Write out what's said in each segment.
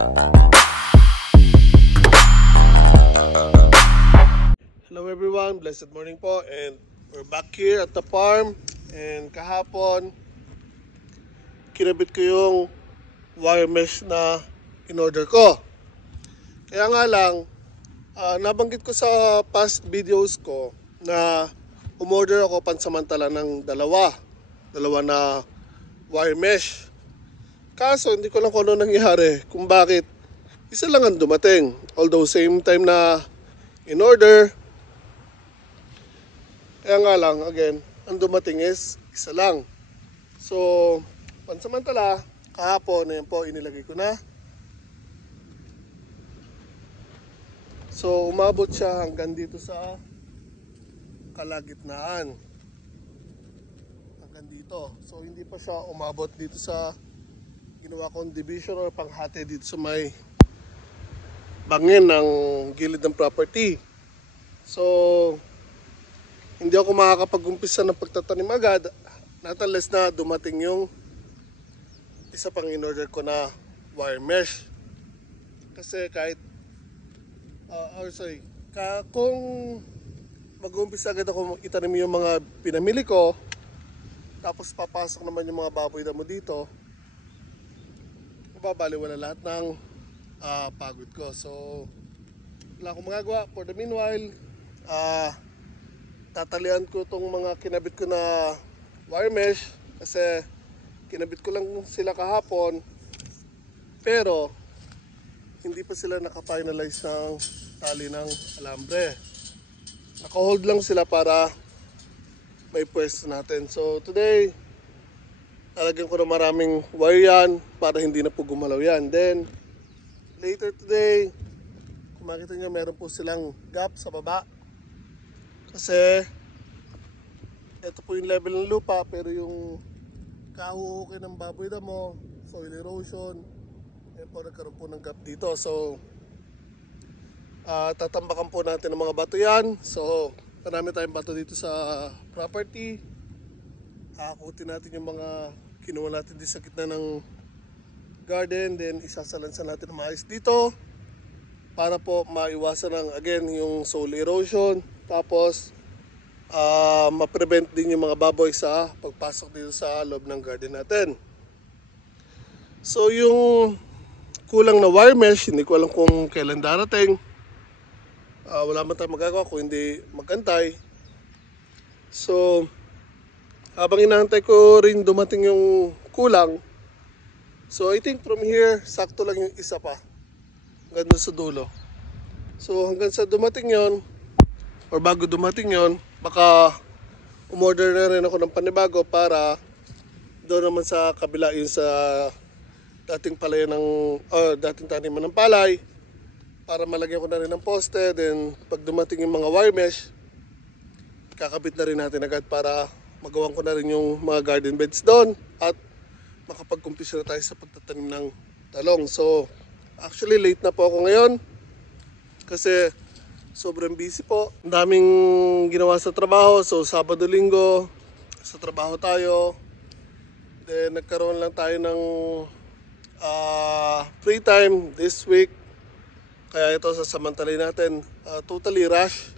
Hello everyone, blessed morning po, and we're back here at the farm. And kahapon kinabit ko yung wire mesh na in-order ko. Kaya nga lang, nabanggit ko sa past videos ko na umorder ako pansamantala ng dalawa na wire mesh. Kaso hindi ko lang kung ano nangyari, kung bakit isa lang ang dumating. Although same time na in-order, kaya nga lang, again, ang dumating is isa lang. So, pansamantala, kahapon, ayan po, inilagay ko na. So, umabot siya hanggang dito sa kalagitnaan. Hanggang dito. So, hindi pa siya umabot dito sa ginawa kong division or panghati dito sa may bangin ng gilid ng property. So, hindi ako makakapag-umpisa ng pagtatanim agad, not unless na dumating yung isa pang in-order ko na wire mesh. Kasi kahit kung mag-uumpisa agad ako itanim yung mga pinamili ko, tapos papasok naman yung mga baboy na mo dito, mababaliwala lahat ng pagod ko. So wala akong magagawa. For the meanwhile, tatalian ko itong mga kinabit ko na wire mesh kasi kinabit ko lang sila kahapon, pero hindi pa sila naka-finalize ng tali ng alambre. Naka-hold lang sila para may pwesto natin. So today, lalagyan ko na maraming wire yan para hindi na po gumalaw yan. Then later today, kung makita nyo, meron po silang gap sa baba. Kasi ito po yung level ng lupa, pero yung kahuhukin ng baboy damo, soil erosion, po nagkaroon po ng gap dito. So tatambakan po natin ng mga bato yan. So marami tayong bato dito sa property. Hakutin natin yung mga kinuha natin dito sa gitna ng garden, then isasalansan natin ng maayos dito para po maiwasan ng again yung soil erosion. Tapos ma-prevent din yung mga baboy sa pagpasok dito sa loob ng garden natin. So yung kulang na wire mesh, hindi ko alam kung kailan darating. Wala man tayong magagawa kung hindi magantay. So habang inaantay ko rin dumating yung kulang, so I think from here sakto lang yung isa pa hanggang sa dulo. So hanggang sa dumating yon, or bago dumating yon, baka umorder na rin ako ng panibago para doon naman sa kabila, yun sa dating palay ng dating taniman ng palay, para malagyan ko na rin ng poste. Then pag dumating yung mga wire mesh, kakabit na rin natin agad para magawan ko na rin yung mga garden beds doon at makapag-umpisa na tayo sa pagtatanim ng talong. So actually late na po ako ngayon kasi sobrang busy po. Ang daming ginawa sa trabaho. So Sabado, Linggo sa trabaho tayo. Then nagkaroon lang tayo ng free time this week. Kaya ito sasamantalay natin. Totally rush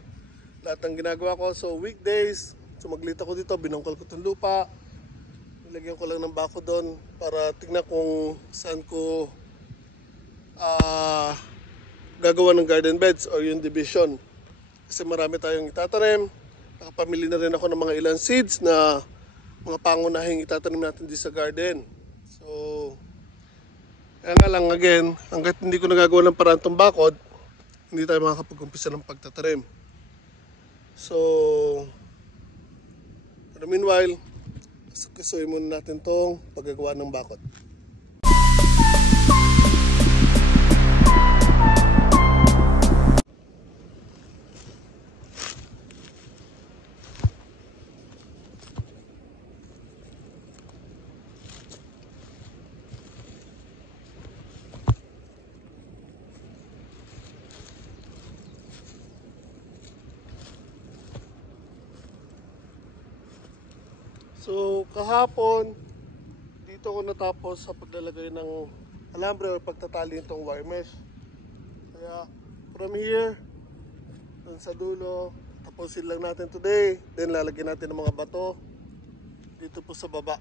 lahat ng ginagawa ko. So weekdays, sumaglit ako dito, binungkal ko itong lupa. Nilagyan ko lang ng bako doon para tignan kung saan ko gagawa ng garden beds or yung division. Kasi marami tayong itatanim. Nakapamili na rin ako ng mga ilang seeds na mga pangunahing itatanim natin dito sa garden. So kaya nga lang, again, hanggat hindi ko nagagawa ng paraan itong bakod, hindi tayo makakapag-umpisa ng pagtatanim. So for the meanwhile, kasuhin muna natin itong paggagawa ng bakod. So kahapon dito ko natapos sa paglalagay ng alambre o pagtatali nitong wire mesh. Kaya from here, dun sa dulo, tapusin lang natin today. Then lalagyan natin ng mga bato dito po sa baba.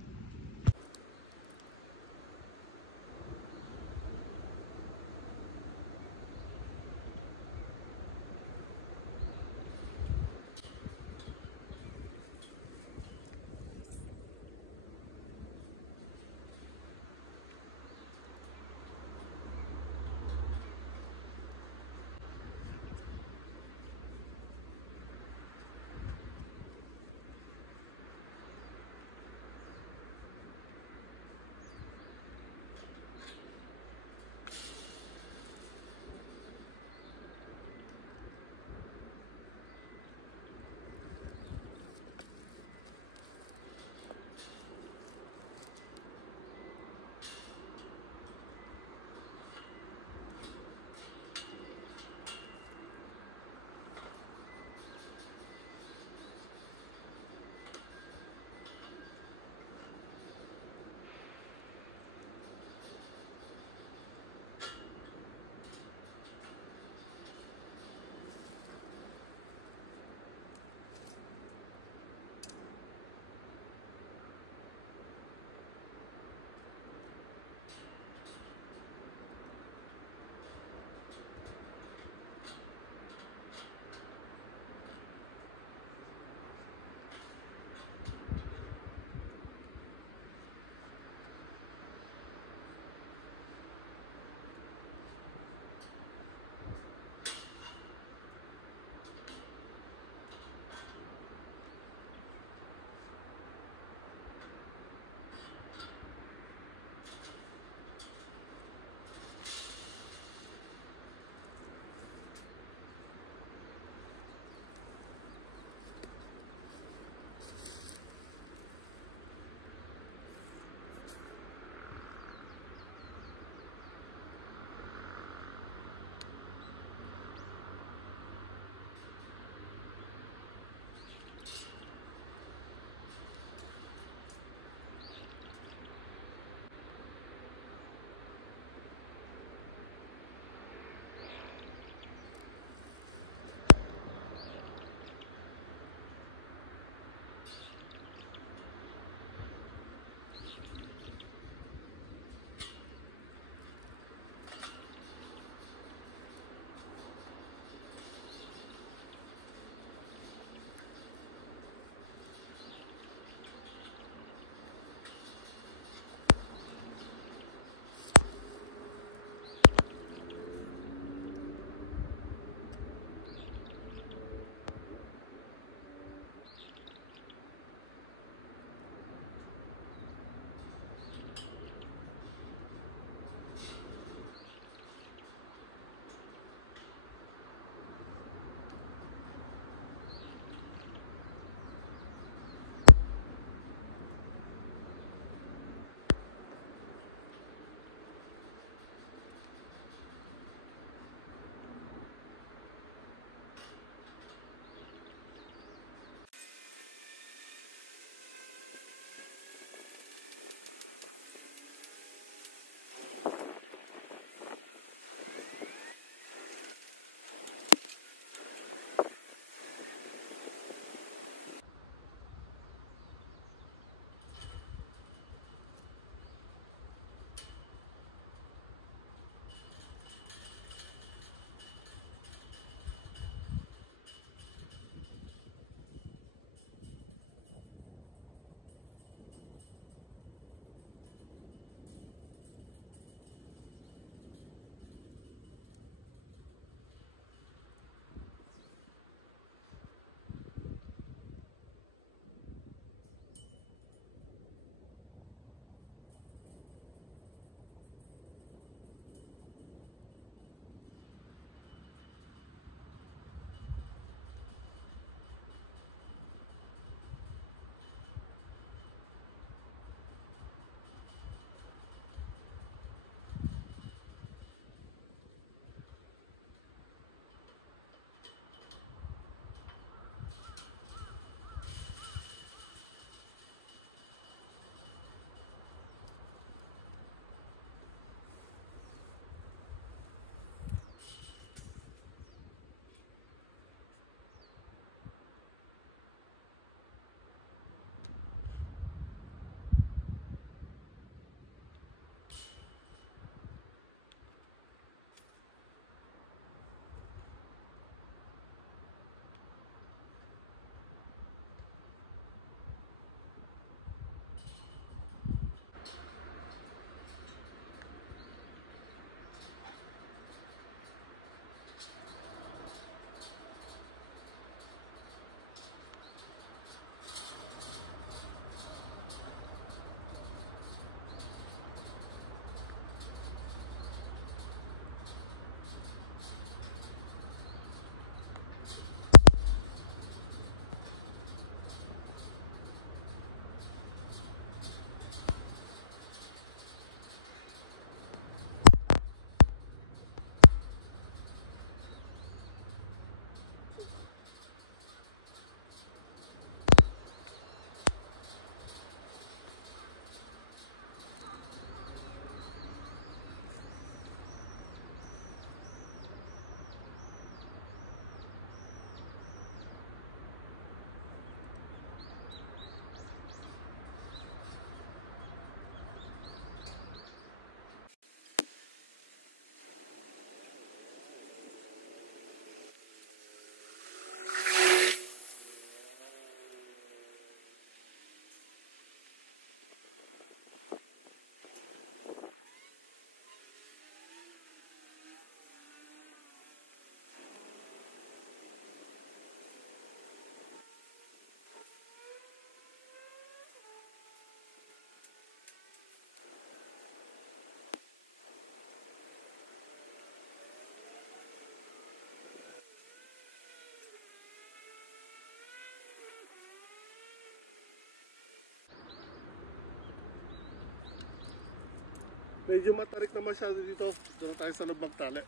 Medyo matarik na masyado dito. Doon tayo sa loob magtali.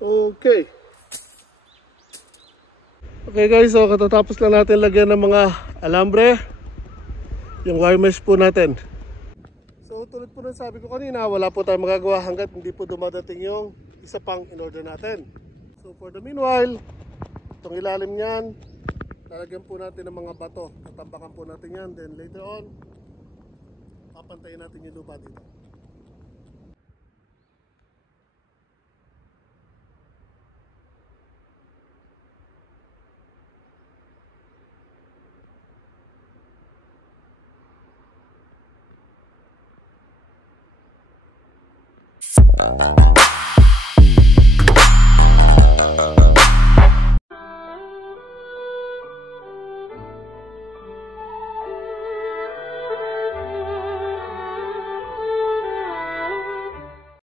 Okay. Okay guys, so katatapos lang natin lagyan ng mga alambre, yung wire mesh po natin. So tulad po ng sabi ko kanina, wala po tayong magagawa hanggat hindi po dumadating yung isa pang in-order natin. So for the meanwhile, itong ilalim niyan, lalagyan po natin ng mga bato. Tatambakan po natin yan, then later on, papantayin natin yung lupa dito.